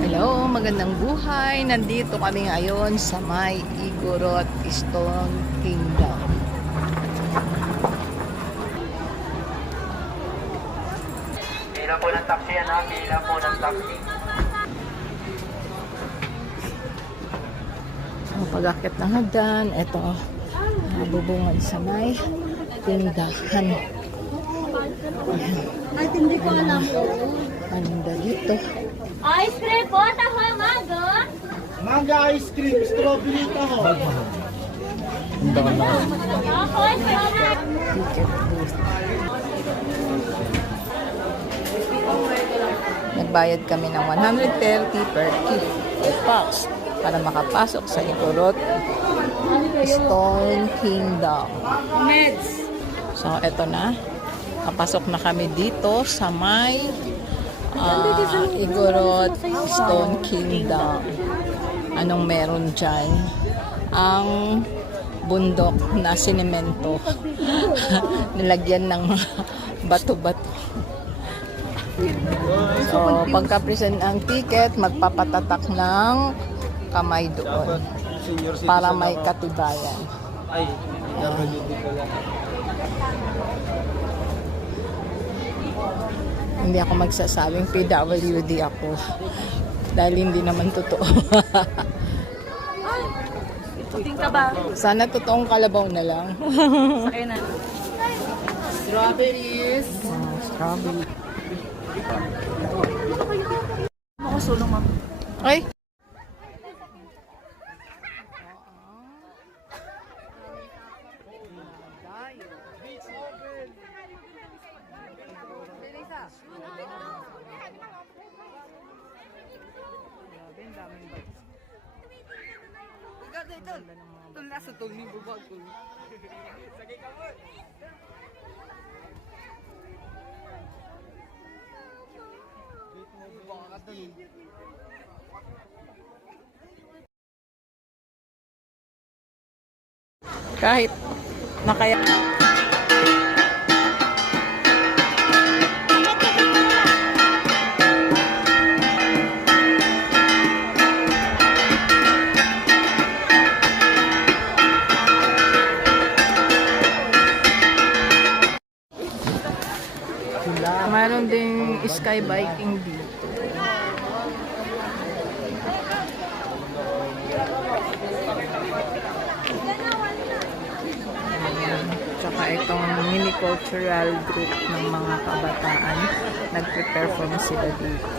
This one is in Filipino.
Hello, magandang buhay. Nandito kami ngayon sa may Igorot Stone Kingdom. Pila po ng taxi yan ha, pila po ng taxi. Ang pag-akit ng hagdan, ito, bubungan sa may tindahan. Ay, hindi ko alam. Paninda dito. Ice cream po, taho, mango. Manga ice cream, strawberry taho. Ako, strawberry. Ticket booth. Nagbayad kami ng 130 per box para makapasok sa Igorot Stone Kingdom. Meds. So, eto na. Napasok na kami dito sa may Igorot Stone Kingdom. Anong meron dyan? Ang bundok na sinemento. Nilagyan ng bato-bato. So, pagka-present ang ticket, magpapatatak ng kamay doon para may katibayan. Ay, napagindi ko lang. Hindi ako magsasabing PWD ako. Dahil hindi naman totoo. Puting ka ba? Sana totoong kalabaw na lang. Sakay na. Strawberries. Strawberry. Ako sulong, ma'am. Ay! Kahit nakaya... Mayroon ding sky biking dito. Tsaka itong mini cultural group ng mga kabataan, nagpe-perform sila dito.